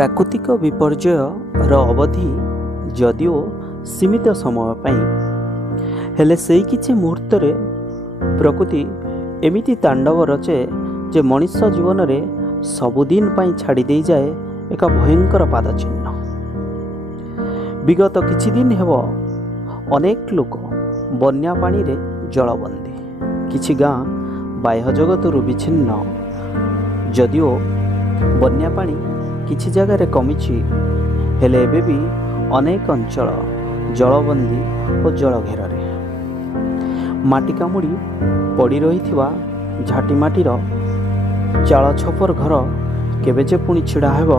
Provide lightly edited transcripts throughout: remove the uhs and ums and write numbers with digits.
प्राकृतिक विपर्ययर अवधि जदिओ सीमित समय पाई हेले सेई किछि मुहूर्त रे प्रकृति एमिति तांडव रचे जे मनुष्य जीवन रे सबुदिन पाई छाड़ी दे जाए एक भयंकर पादचिह्न। विगत किछि दिन हेब अनेक लोक बन्या पानी रे जलबंदी, किछि गाँ बाह्य जगतरु विच्छिन्न। जदिओ बन्या पानी किछि जगार कमिछि हेले एबे भी अनेक अंचल जलबंदी और जलघेर माटी कामुड़ी पड़ी रही झाटी माटीर चाल छपर घर केबे जे पुणी छिड़ा हेब,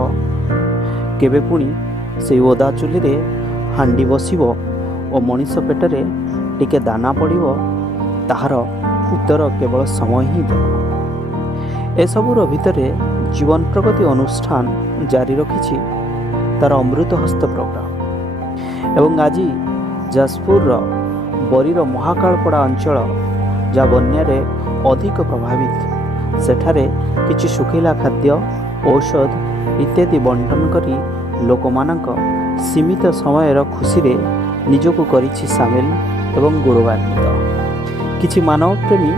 केबे पुणी से ओदा चुली रे हांडी बसिबो और मनीष पेटरे टिके दाना पड़िबो, ताहार उत्तर केवल समय ही देव। एसबुर भितरे जीवन प्रगति अनुष्ठान जारी रखिछि तार अमृत हस्त प्रोग्राम। एवं आज जाजपुर बरीर महाकालपड़ा अंचल जहाँ बन्यारे अधिक प्रभावित, सेठारे किछि सुखिला खाद्य औषध इत्यादि बंटन करी लोकमानक सीमित समयर खुशी रे निजको करिछि सामिल एवं गौरवान्वित। किछि मानव प्रेमी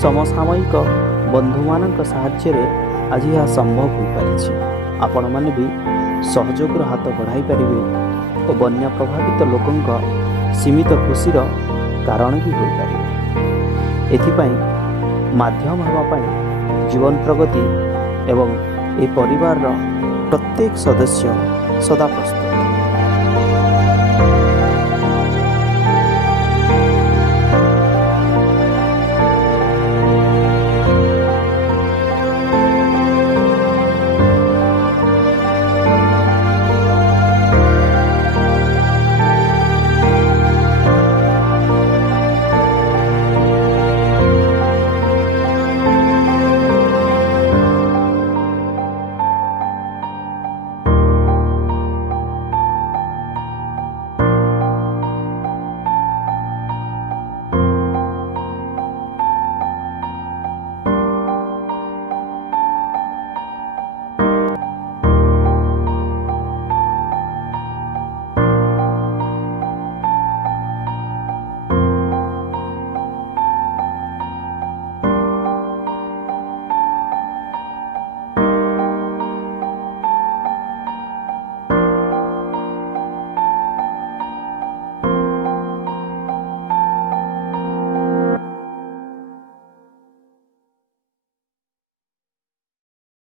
समसामयिक बंधु मानक साहाय्य रे आज यह संभव हो पारिछि। आपण माने भी सहयोगर हाथ बढ़ाई पारिबे और बन्या प्रभावित लोकंक सीमित खुशीर कारण भी हो पारिबे। एथिपाई माध्यम हेबा पाई जीवन प्रगति एवं ए परिवार प्रत्येक सदस्य सदा प्रस्तुत।